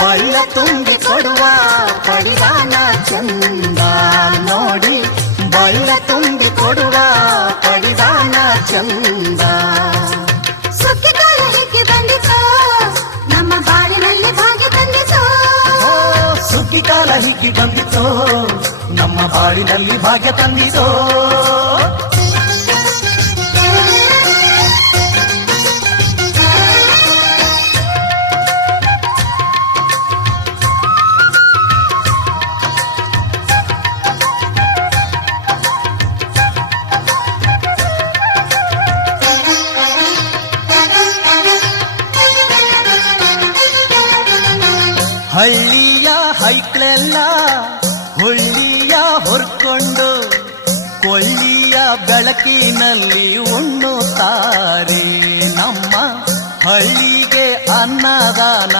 ಬಳ್ಳ ತುಂಬಿ ಕೊಡುವ ಪಡಿದಾನ ಚಂದ ನೋಡಿ, ಬಳ್ಳ ತುಂಬಿ ಕೊಡುವ ಪಡಿದಾನ ಚಂದ. ಸುಗ್ಗಿಕಾಲ ಹಿಗ್ಗಿ ಬಂದಿತೋ ನಮ್ಮ ಬಾಳಿನಲ್ಲಿ ಭಾಗ್ಯ ತಂದಿತೋ. ಸುಗ್ಗಿಕಾಲ ಹಿಗ್ಗಿ ಬಂದಿತೋ ನಮ್ಮ ಬಾಳಿನಲ್ಲಿ ಭಾಗ್ಯ ತಂದಿತೋ. ಹಳ್ಳಿಯ ಹೈಕ್ಳೆಲ್ಲ ಹುಳ್ಳಿಯ ಹೊರ್ಕೊಂಡು ಕೊಳ್ಳಿಯ ಬೆಳಕಿನಲ್ಲಿ ಉಣ್ಣುತ್ತಾರೆ. ನಮ್ಮ ಹಳ್ಳಿಗೆ ಅನ್ನದಾನ